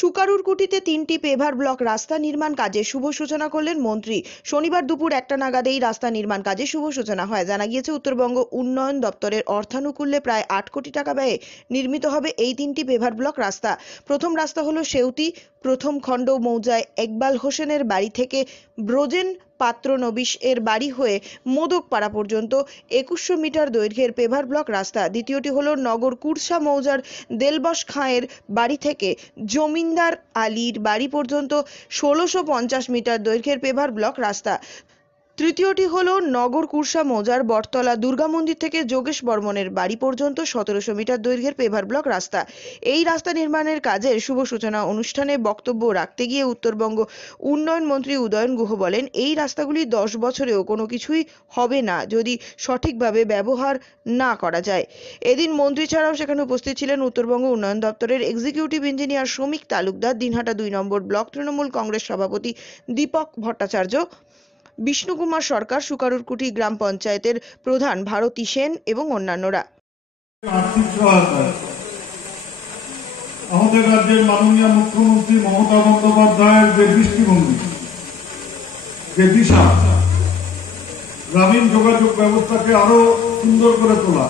সুকারুরকুটিতে ৩টি paver block রাস্তা নির্মাণ কাজে শুভ সূচনা করলেন মন্ত্রী। শনিবার দুপুর ১টা নাগাদ এই রাস্তা নির্মাণ কাজে শুভ সূচনা হয়। জানা গিয়েছে, উত্তরবঙ্গ উন্নয়ন দপ্তরের অর্থানুকূল্যে প্রায় ৮ কোটি টাকা ব্যয়ে নির্মিত হবে এই ৩টি পেভার ব্লক রাস্তা। প্রথম রাস্তা হলো সেউতি প্রথম খণ্ড মৌজায় ইকবাল হোসেনের বাড়ি থেকে ব্রজেন পাত্র নবিশ এর বাড়ি হয়ে মোদকপাড়া পর্যন্ত ২১০০ মিটার দৈর্ঘ্যের পেভার ব্লক রাস্তা। দ্বিতীয়টি হলো নগর কুরসা মৌজার দেলবশ খাঁয়ের বাড়ি থেকে জমিদার আলীর বাড়ি পর্যন্ত ১৬৫০ মিটার দৈর্ঘ্যের পেভার ব্লক রাস্তা। তৃতীয়টি হলো নগর কুরসা মৌজার বটতলা দুর্গা মন্দির থেকে যোগেশ বর্মনের বাড়ি পর্যন্ত ১৭০০ মিটার দৈর্ঘ্যের পেভার ব্লক রাস্তা। এই রাস্তা নির্মাণের কাজের শুভ সূচনা অনুষ্ঠানে বক্তব্য রাখতে গিয়ে উত্তরবঙ্গ উন্নয়ন মন্ত্রী উদয়ন গুহ বলেন, এই রাস্তাগুলি ১০ বছরেও কোনো কিছুই হবে না যদি সঠিকভাবে ব্যবহার না করা যায়। এদিন মন্ত্রী ছাড়াও সেখানে উপস্থিত ছিলেন উত্তরবঙ্গ উন্নয়ন দপ্তরের এক্সিকিউটিভ ইঞ্জিনিয়ার শ্রমিক তালুকদার, দিনহাটা ২ নম্বর ব্লক তৃণমূল কংগ্রেস সভাপতি দীপক ভট্টাচার্য, বিষ্ণুকুমার সরকার, সুকারুরকুটি গ্রাম পঞ্চায়েতের প্রধান ভারতী সেন এবং অন্যান্যরা। আর্থিক সহায়তা আমাদের রাজ্যের মাননীয় মুখ্যমন্ত্রী মমতা বন্দ্যোপাধ্যায়ের যে দৃষ্টিভঙ্গি, যে দিশা, গ্রামীণ যোগাযোগ ব্যবস্থাকে আরো সুন্দর করে তোলা,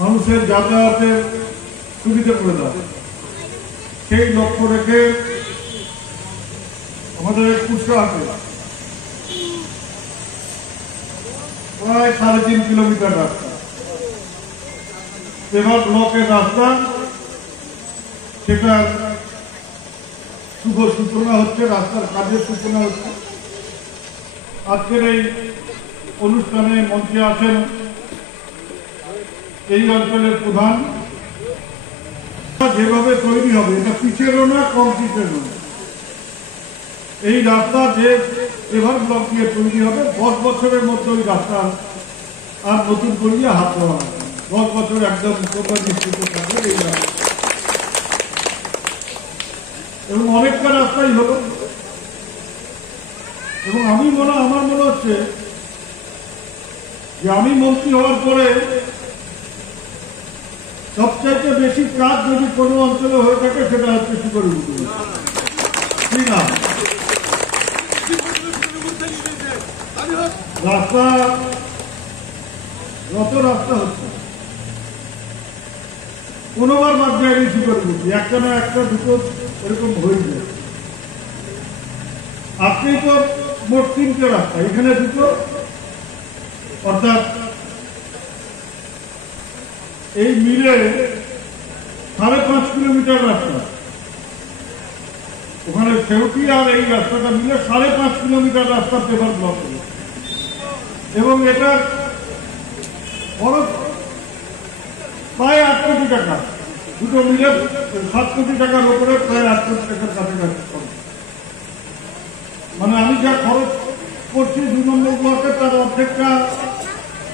মানুষের যাতায়াতের সুবিধা করে দেওয়া, সেই লক্ষ্য রেখে আমাদের কুচকাহাটে প্রায় ৩.৫ কিলোমিটার রাস্তা, পেভার ব্লকের রাস্তা, সেটার শুভ সূচনা হচ্ছে, রাস্তার কাজের সূচনা হচ্ছে। আজকের এই অনুষ্ঠানে মঞ্চে আছেন এই অঞ্চলের প্রধান। যেভাবে তৈরি হবে, এটা পিচেরও না, কংক্রিটেরও না। এই রাস্তা যে পেভার ব্লক দিয়ে তৈরি হবে, ১০ বছরের মধ্যে ওই রাস্তা আর নতুন করিয়ে হাত দেওয়া হবে। ১০ বছর একদম নিশ্চিত থাকবে এই রাস্তা। এবং অনেকটা রাস্তাই হলো। এবং আমার মনে হচ্ছে যে আমি মন্ত্রী হওয়ার পরে সবচাইতে বেশি কাজ যদি কোনো অঞ্চলে হয়ে থাকে, সেটা হচ্ছে সুকারুরকুটি রাস্তা। যত রাস্তা হচ্ছে, কোনোবার বাদ যায়নি সুকারুরকুটি, একটা না একটা দুটো এরকম হয়ে যায়। আপনি তো মোট ৩টে রাস্তা, এখানে দুটো, অর্থাৎ এই মিলে ৫.৫ কিলোমিটার রাস্তা। ওখানে সেউটি আর এই রাস্তাটা মিলে ৫.৫ কিলোমিটার রাস্তা পেভার ব্লক। এবং এটার খরচ প্রায় ৮ কোটি টাকা, দুটো মিলে ৭ কোটি টাকার উপরে প্রায় ৮ কোটি টাকার কাছাকাছি খরচ। মানে আমি যা খরচ করছি ২ নম্বর ব্লকে, তার অর্ধেকটা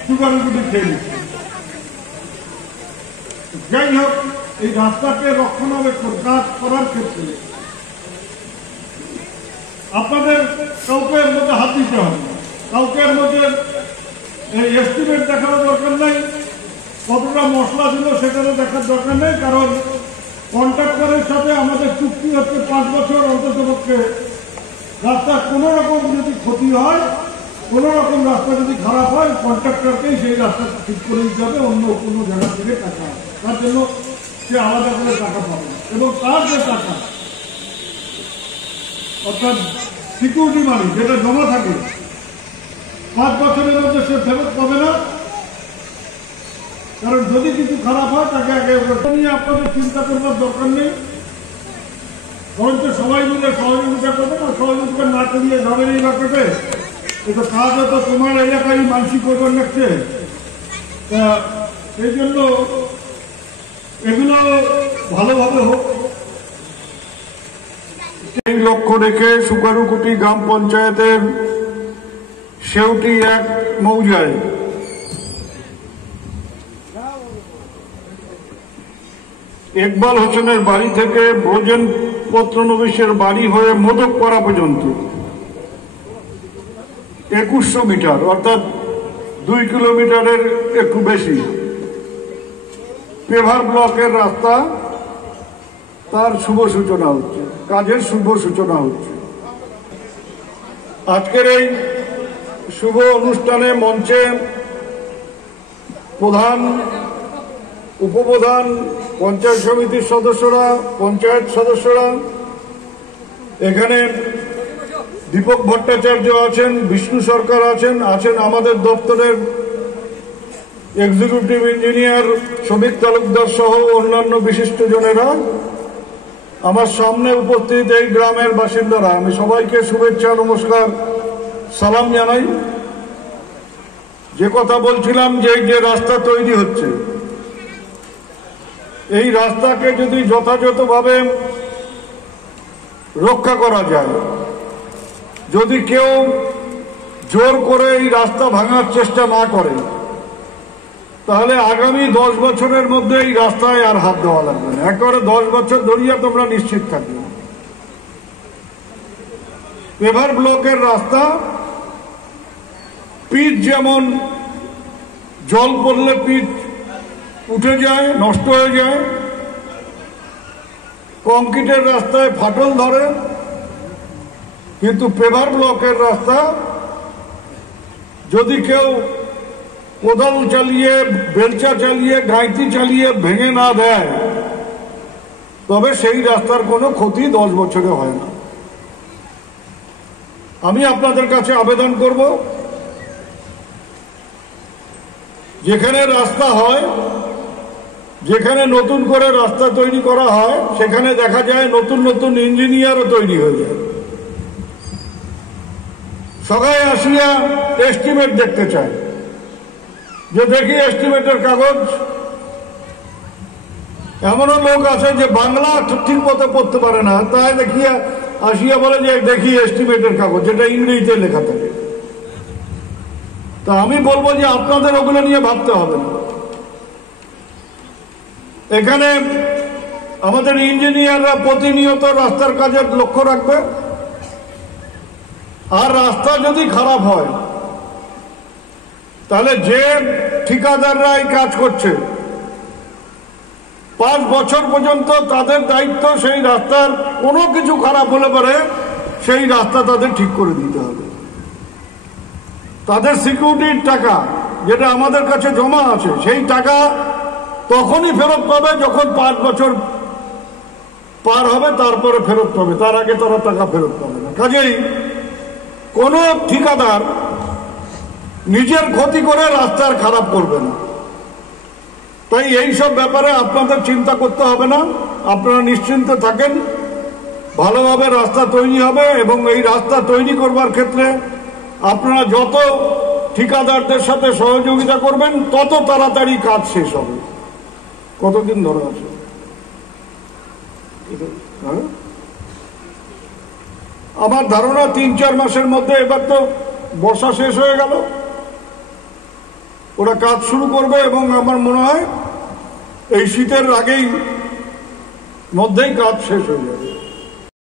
সুকারুরকুটি খেয়ে নিচ্ছে। যাই হোক, এই রাস্তাকে রক্ষণাবেক্ষণ কাজ করার ক্ষেত্রে আপনাদের কাউকে এর মধ্যে হাত দিতে হবে না, কাউকে এর মধ্যে এস্টিমেট দেখানোর দরকার নেই, কতটা মশলা ছিল সেটারও দেখার দরকার নেই। কারণ কন্ট্রাক্টরের সাথে আমাদের চুক্তি হচ্ছে ৫ বছর অন্তত পক্ষে। রাস্তার কোনো রকম যদি ক্ষতি হয়, কোনো রকম রাস্তা যদি খারাপ হয়, কন্ট্রাক্টরকেই সেই রাস্তা ঠিক করে দিতে হবে, অন্য কোনো জায়গা থেকে টাকা, তার জন্য সে আলাদা করে টাকা পাবে না। এবং তার যে টাকা, অর্থাৎ সিকিউরিটি মানি যেটা জমা থাকে, ৫ বছরের মধ্যে সে ফেরত পাবে না। কারণ যদি কিছু খারাপ হয়, তাকে আগে নিয়ে আপনাদের চিন্তা করবার দরকার নেই। বরঞ্চ সবাই মিলে সহযোগিতা করবে না, সহযোগিতা না করিয়ে যাবেন এই বাক্যতে। এটা কাজ হতো তোমার এলাকায় মানসিক করবার লাগছে। তা এই জন্য এগুলো ভালোভাবে হোক, এই লক্ষ্য রেখে সুকারুরকুটি গ্রাম পঞ্চায়েতের সেউটি ১ মৌজায় ইকবাল হোসেনের বাড়ি থেকে ব্রজেন পাত্র নবিশের বাড়ি হয়ে মোদকপাড়া পর্যন্ত ২১০০ মিটার, অর্থাৎ ২ কিলোমিটারের একটু বেশি পেভার ব্লকের রাস্তা তার শুভ সূচনা হচ্ছে, কাজের শুভ সূচনা হচ্ছে। আজকের এই শুভ অনুষ্ঠানে মঞ্চে প্রধান, উপপ্রধান, পঞ্চায়েত সমিতির সদস্যরা, পঞ্চায়েত সদস্যরা, এখানে দীপক ভট্টাচার্য আছেন, বিষ্ণু সরকার আছেন, আমাদের দপ্তরের এক্সিকিউটিভ ইঞ্জিনিয়ার শ্রমিক তালুকদার সহ অন্যান্য বিশিষ্টজনেরা, আমার সামনে উপস্থিত এই গ্রামের বাসিন্দারা, আমি সবাইকে শুভেচ্ছা, নমস্কার, সালাম জানাই। যে কথা বলছিলাম, যে রাস্তা তৈরি হচ্ছে, এই রাস্তাকে যদি যথাযথভাবে রক্ষা করা যায়, যদি কেউ জোর করে এই রাস্তা ভাঙার চেষ্টা না করে, তাহলে আগামী 10 বছরের মধ্যে এই রাস্তায় আর হাত দেওয়া লাগবে না। একেবারে 10 বছর ধরিয়া তোমরা নিশ্চিত থাকবে। পেভার ব্লকের রাস্তা, পিচ যেমন জল পড়লে পিচ উঠে যায়, নষ্ট হয়ে যায়, কংক্রিটের রাস্তায় ফাটল ধরে, কিন্তু পেভার ব্লকের রাস্তা যদি কেউ কোদাল চালিয়ে, বেলচা চালিয়ে, গাঁইতি চালিয়ে ভেঙে না দেয়, তবে সেই রাস্তার কোনো ক্ষতি 10 বছরে হয় না। আমি আপনাদের কাছে আবেদন করব, যেখানে রাস্তা হয়, যেখানে নতুন করে রাস্তা তৈরি করা হয়, সেখানে দেখা যায় নতুন নতুন ইঞ্জিনিয়ারও তৈরি হয়ে যায়। সবাই আসিয়া এস্টিমেট দেখতে চায়, যে দেখি এস্টিমেটের কাগজ। এমনও লোক আছে যে বাংলা ঠিক মতো পড়তে পারে না, তাই দেখিয়া আসিয়া বলে যে দেখি এস্টিমেটের কাগজ, যেটা ইংরেজিতে লেখা থাকে। তা আমি বলবো যে আপনাদের ওগুলো নিয়ে ভাবতে হবে না। এখানে আমাদের ইঞ্জিনিয়াররা প্রতিনিয়ত রাস্তার কাজের লক্ষ্য রাখবে, আর রাস্তা যদি খারাপ হয়, তাহলে যে ঠিকাদাররা এই কাজ করছে 5 বছর পর্যন্ত তাদের দায়িত্ব সেই রাস্তার কোনো কিছু খারাপ হলে পরে সেই রাস্তা তাদের ঠিক করে দিতে হবে। তাদের সিকিউরিটির টাকা যেটা আমাদের কাছে জমা আছে, সেই টাকা তখনই ফেরত পাবে যখন 5 বছর পার হবে, তারপরে ফেরত পাবে, তার আগে তারা টাকা ফেরত পাবে না। কাজেই কোনো ঠিকাদার নিজের ক্ষতি করে রাস্তার খারাপ করবে না। তাই এই সব ব্যাপারে আপনাদের চিন্তা করতে হবে না, আপনারা নিশ্চিন্ত থাকেন, ভালোভাবে রাস্তা তৈরি হবে। এবং এই রাস্তা তৈরি করবার ক্ষেত্রে আপনারা যত ঠিকাদারদের সাথে সহযোগিতা করবেন, তত তাড়াতাড়ি কাজ শেষ হবে। কতদিন ধরে আছে? আমার ধারণা 3-4 মাসের মধ্যে, এবার তো বর্ষা শেষ হয়ে গেল, ওরা কাজ শুরু করবে এবং আমার মনে হয় এই শীতের আগেই মধ্যেই কাজ শেষ হয়ে যাবে।